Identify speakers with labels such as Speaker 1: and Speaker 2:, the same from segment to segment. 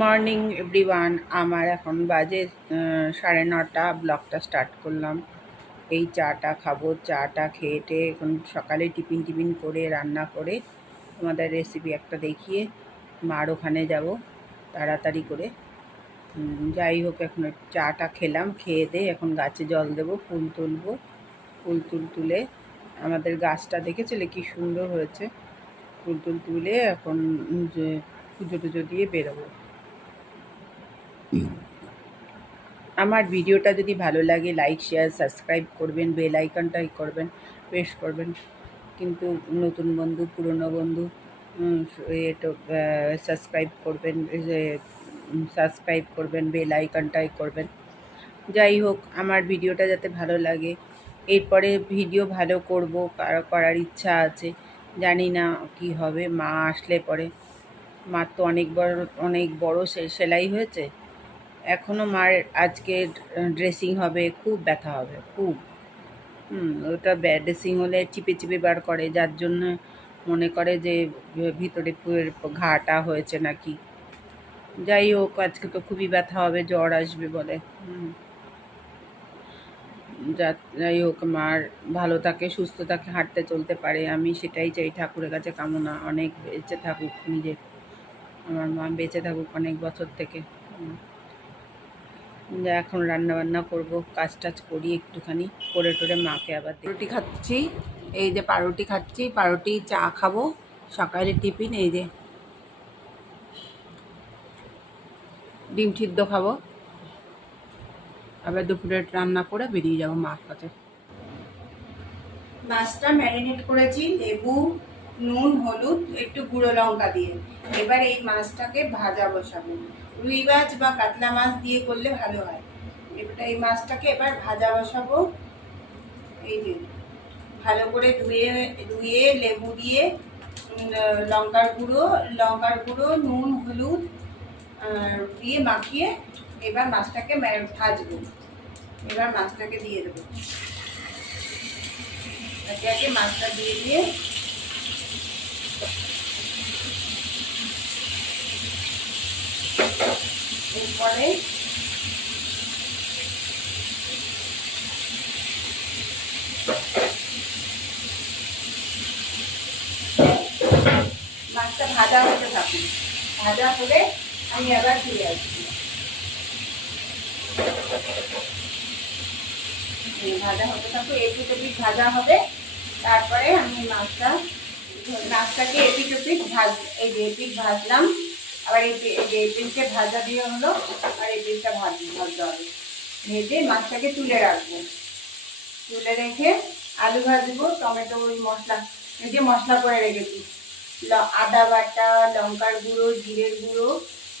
Speaker 1: Morning everyone, আমার এখন বাজে সাড়ে নটা, ব্লগটা স্টার্ট করলাম। এই চাটা খাব, চাটা খেয়ে টেয়ে এখন সকালে টিফিন টিফিন করে, রান্না করে, তোমাদের রেসিপি একটা দেখিয়ে, মার ওখানে যাব, তাড়াতাড়ি করে। যাই হোক, এখন চাটা খেলাম, খেয়ে দিয়ে এখন গাছে জল দেবো, ফুল তুলবো। ফুল তুল তুলে, আমাদের গাছটা দেখেছিলে কি সুন্দর হয়েছে? ফুল তুল তুলে এখন পুজো টুজো দিয়ে বেরোবো। আমার ভিডিওটা যদি ভালো লাগে লাইক শেয়ার সাবস্ক্রাইব করবেন বেল আইকনটাই করবেন প্রেস করবেন। কিন্তু নতুন বন্ধু, পুরনো বন্ধু এটা সাবস্ক্রাইব করবেন সাবস্ক্রাইব করবেন বেল আইকনটাই করবেন। যাই হোক, আমার ভিডিওটা যাতে ভালো লাগে, এরপরে ভিডিও ভালো করব, কার- করার ইচ্ছা আছে, জানি না কি হবে, মা আসলে পরে। মার তো অনেক বড় অনেক বড় সেলাই হয়েছে। এখনও মার আজকে ড্রেসিং হবে, খুব ব্যথা হবে, খুব। হুম, ওটা ড্রেসিং হলে চিপে চিপে বার করে, যার জন্য মনে করে যে ভিতরে ঘাটা হয়েছে নাকি। যাই হোক, আজকে তো খুবই ব্যথা হবে, জ্বর আসবে বলে। হুম। যাই হোক, মার ভালো থাকে, সুস্থ থাকে, হাঁটতে চলতে পারে। আমি সেটাই চাই, ঠাকুরের কাছে কামনা। অনেক বেঁচে থাকুক নিজের। আমার মা বেঁচে থাকুক অনেক বছর থেকে। এখন রান্না বান্না করব কাজ টাজ করি একটুখানি, করে টোরে মাকে আবার রুটি খাচ্ছি, এই যে পাউরুটি খাচ্ছি, পাউরুটি চা খাব সকালে টিফিন, এই যে ডিম সিদ্ধ খাব। আবার দুপুরে রান্না করে বেরিয়ে যাব মার কাছে। মাছটা ম্যারিনেট করেছি, লেবু, নুন, হলুদ, একটু গুঁড়ো লঙ্কা দিয়ে। এবার এই মাছটাকে ভাজা বসাবো। রুই মাছ বা কাতলা মাছ দিয়ে করলে ভালো হয়। এবার এই মাছটাকে এবার ভাজা বসাবো। এই যে, ভালো করে ধুয়ে ধুয়ে লেবু দিয়ে লঙ্কার গুঁড়ো লঙ্কার গুঁড়ো, নুন, হলুদ দিয়ে মাখিয়ে এবার মাছটাকে ভাজবো। এবার মাছটাকে দিয়ে দেবো। একে একে মাছটা দিয়ে দিয়ে এরপরে মাছটা ভাজা হতে থাকুন ভাজা করে আমি আবার ফিরে আসছি ভাজা হতে থাকো এপিট ওপিট ভাজা হবে। তারপরে আমি মাছটা, মাছটাকে এপিট ভাজ এই যে এপিট ভাজলাম। আবার এই এই ভাজা দিয়ে হলো, আর এই পিঠটা ভাজ ভাজতে হবে। ভেজে মাছটাকে তুলে রাখব। তুলে রেখে আলু ভাজবো, টমেটো, ওই মশলা যে মশলা করে রেখেছি। আদা বাটা, লঙ্কার গুঁড়ো, জিরের গুঁড়ো,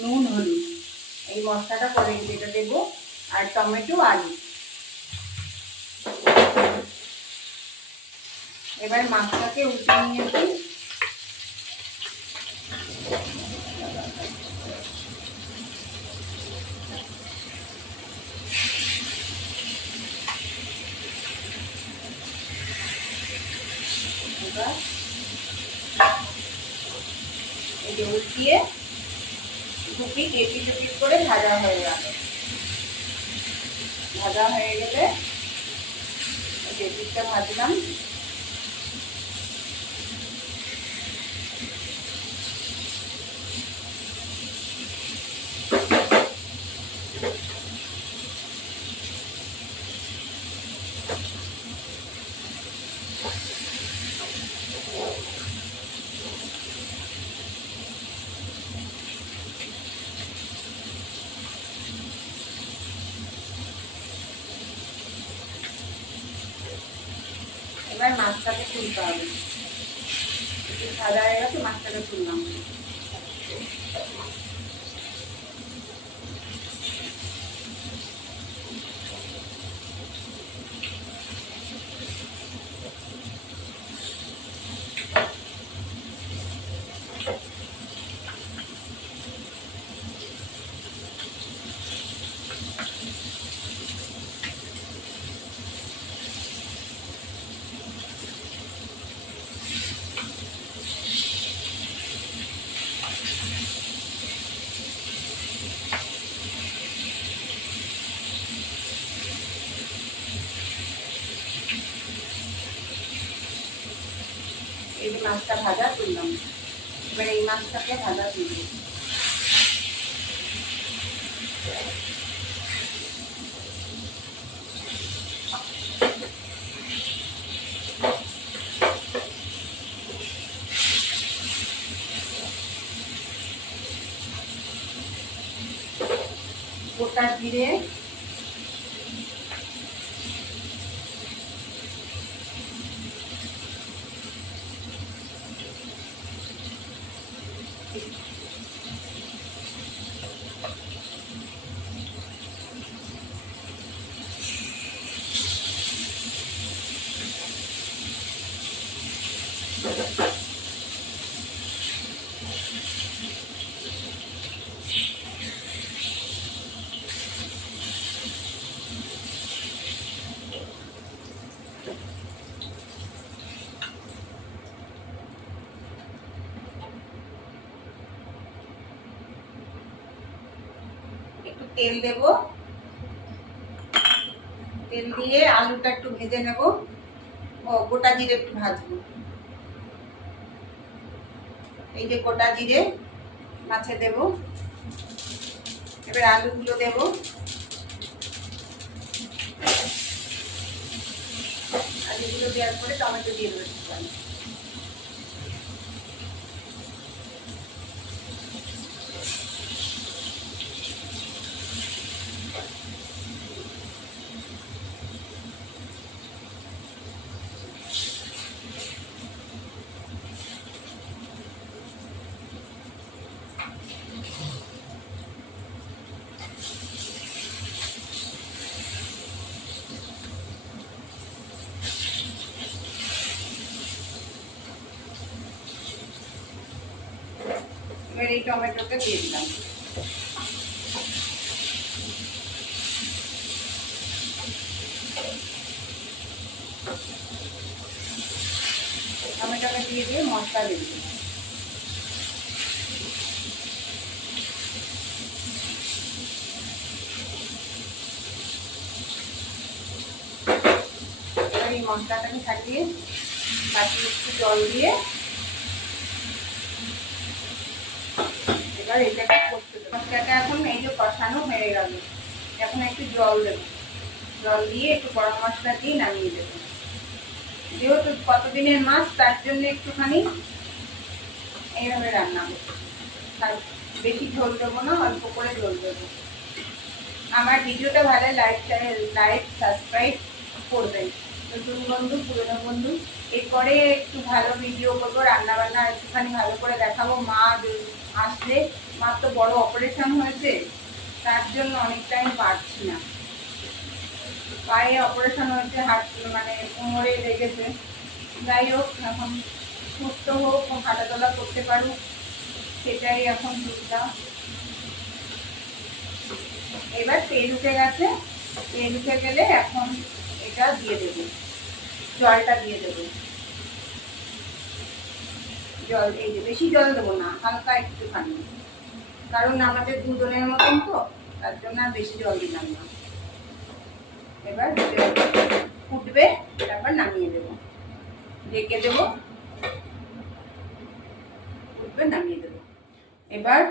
Speaker 1: নুন, হলুদ। এই মশলাটা করে যেটা দেবো, আর টমেটো, আলু। এবার মাছটাকে উল্টে নিয়েছি। এবার যে উল্টিয়ে ঘুটি কেপি টুপি করে ভাজা হয়ে গেল ভাজা হয়ে গেলে পিঠটা ভাজলাম এবার মাছটাকে তুলতে হবে। সাদা হয়ে গেছে মাছটাকে তুললাম। মাছটা ভাজা তুললাম। এবার এই মাছটাকে ভাজা তুলব গোটা জিরে একটু তেল দেব। তেল দিয়ে আলুটা একটু ভেজে নেব। ও, গোটা জিরে একটু ভাজবো। এই যে গোটা জিরে মাছে দেব। এবার আলুগুলো দেব। আলুগুলো দেওয়ার পরে টমেটো দিয়ে দেবো এই টমেটোকে দিয়ে দিলাম। টমেটোকে দিয়ে দিয়ে মশলা দিয়ে দিলাম। মশলাটাকে ছাড়িয়ে তারপরে একটু জল দিয়ে এবার এটাকে করতে দেবো। মশলাটা এখন এই যে কষানো হয়ে গেল। এখন একটু জল দেবো। জল দিয়ে একটু গরম মশলা দিয়ে নামিয়ে দেবো। যেহেতু কতদিনের মাছ, তার জন্য একটুখানি এইভাবে রান্না করব আর বেশি ঝোল দেবো না, অল্প করে ঝোল দেবো। আমার ভিডিওটা ভালো লাইক লাইক সাবস্ক্রাইব করবেন। নতুন বন্ধু, পুরনো বন্ধু। এরপরে একটু ভালো ভিডিও করব রান্না বান্না একটুখানি ভালো করে দেখাবো, মা আসলে মার তো বড় অপারেশন হয়েছে, তার জন্য অনেক টাইম পারছি না। পায়ে অপারেশন হয়েছে, হাত মানে কোমরে লেগেছে। যাই হোক, এখন সুস্থ হোক, হাঁটাচলা করতে পারুক, সেটাই এখন চিন্তা। এবার তেল উঠে গেছে, তেল উঠে গেলে এখন এটা দিয়ে দেবো। জলটা দিয়ে দেবো। জল, এই যে বেশি জল দেবো না, হালকা একটুখানি। কারণ আমাদের দুজনের মতন তো, তার জন্য আর বেশি জল দিলাম না। এবার ফুটবে, তারপর নামিয়ে দেবো। ঢেকে দেবো। ফুটবে, নামিয়ে দেবো। এবার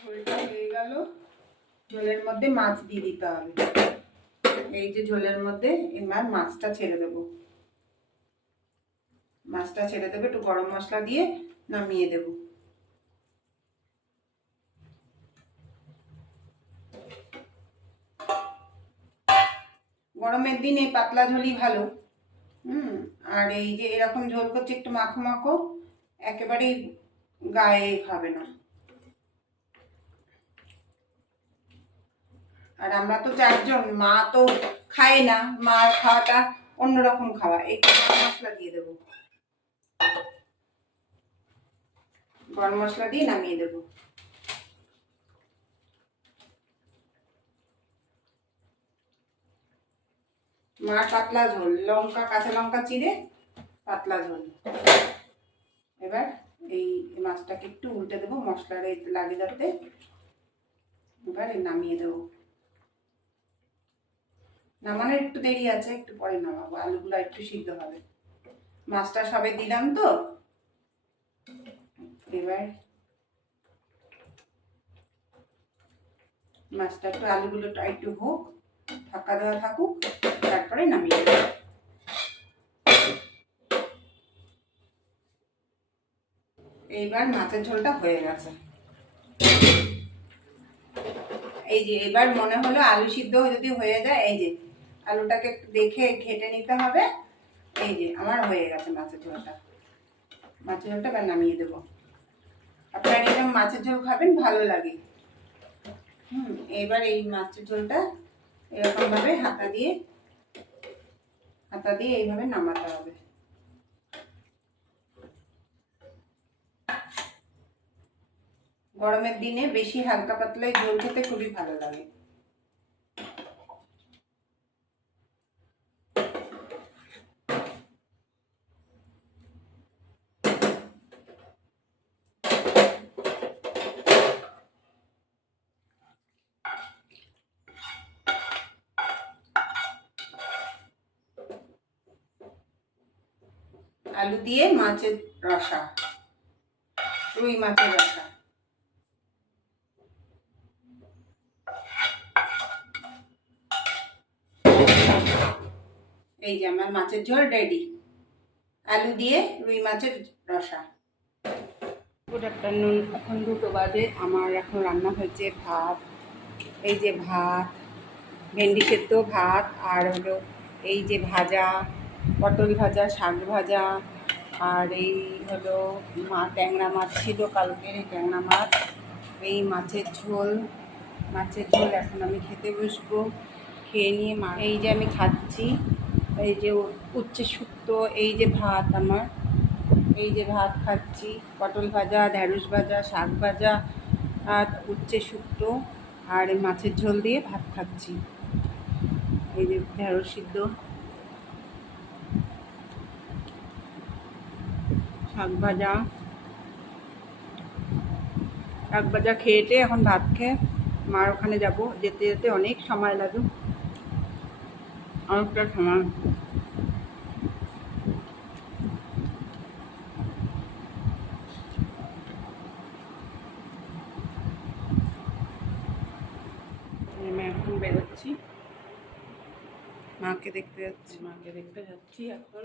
Speaker 1: ঝোলটা হয়ে গেল। ঝোলের মধ্যে মাছ দিয়ে দিতে হবে। এই যে ঝোলের মধ্যে এবার মাছটা ছেড়ে দেবো। মাছটা ছেড়ে দেবে, একটু গরম মশলা দিয়ে নামিয়ে দেব। গরমের দিনে পাতলা ঝোলই ভালো। হুম, আর এই যে এরকম ঝোল করছে একটু মাখো মাখো, একেবারেই গায়ে খাবে না। আর আমরা তো চারজন, মা তো খায় না, মার খাওয়াটা অন্যরকম খাওয়া। একটু গরম মশলা দিয়ে দেবো। গরম মশলা দিয়ে নামিয়ে দেবো। মার পাতলা ঝোল, লঙ্কা, কাঁচা লঙ্কা চিড়ে, পাতলা ঝোল। এবার এই মাছটাকে একটু উল্টে দেবো মশলার এ লাগে যাতে এবার নামিয়ে দেবো। নামানোর একটু দেরি আছে, একটু পরে নামাবো, আলুগুলো একটু সিদ্ধ হবে। মাছটা সবে দিলাম তো। এবার মাছটা একটু, আলুগুলো একটু হোক ঢাকা দেওয়া থাকুক, তারপরে নামিয়ে দেবো এইবার মাছের ঝোলটা হয়ে গেছে। এই যে, এবার মনে হলো আলু সিদ্ধ যদি হয়ে যায়, এই যে আলুটাকে একটু দেখে ঘেটে নিতে হবে। এই যে, আমার হয়ে গেছে মাছের ঝোলটা। মাছের ঝোলটা এবার নামিয়ে দেবো। আপনারা এরকম মাছের ঝোল খাবেন, ভালো লাগে। হুম, এবার এই মাছের ঝোলটা এরকমভাবে হাতা দিয়ে হাতা দিয়ে এইভাবে নামাতে হবে। গরমের দিনে বেশি হালকা পাতলায় ঝোল খেতে খুবই ভালো লাগে। আলু দিয়ে মাছের রসা, রুই মাছের রসা। এই যে আমার মাছের ঝোল রেডি আলু দিয়ে রুই মাছের রসা। গুড আফটারনুন এখন দুটো বাজে, আমার এখন রান্না হয়েছে ভাত। এই যে ভাত, ভেন্ডি সেদ্ধ ভাত, আর হলো এই যে ভাজা পটল ভাজা, শাক ভাজা, আর এই হলো মা ট্যাংরা মাছ ছিল কালকের, এই ট্যাংরা মাছ। এই মাছের ঝোল মাছের ঝোল এখন আমি খেতে বসবো। খেয়ে নিয়ে মা, এই যে আমি খাচ্ছি, এই যে উচ্ছে শুক্তো, এই যে ভাত আমার। এই যে ভাত খাচ্ছি, পটল ভাজা, ঢ্যাঁড়স ভাজা, শাক ভাজা, আর উচ্ছে শুক্তো, আর মাছের ঝোল দিয়ে ভাত খাচ্ছি। এই যে ঢ্যাঁড়স সিদ্ধ। শাক ভাজা শাক ভাজা খেয়েটে এখন ভাত খেয়ে মার ওখানে যাব। যেতে যেতে অনেক সময় লাগে অনেকটা সময়। এখন বেরোচ্ছি। মাকে দেখতে যাচ্ছি। মাকে দেখতে যাচ্ছি এখন।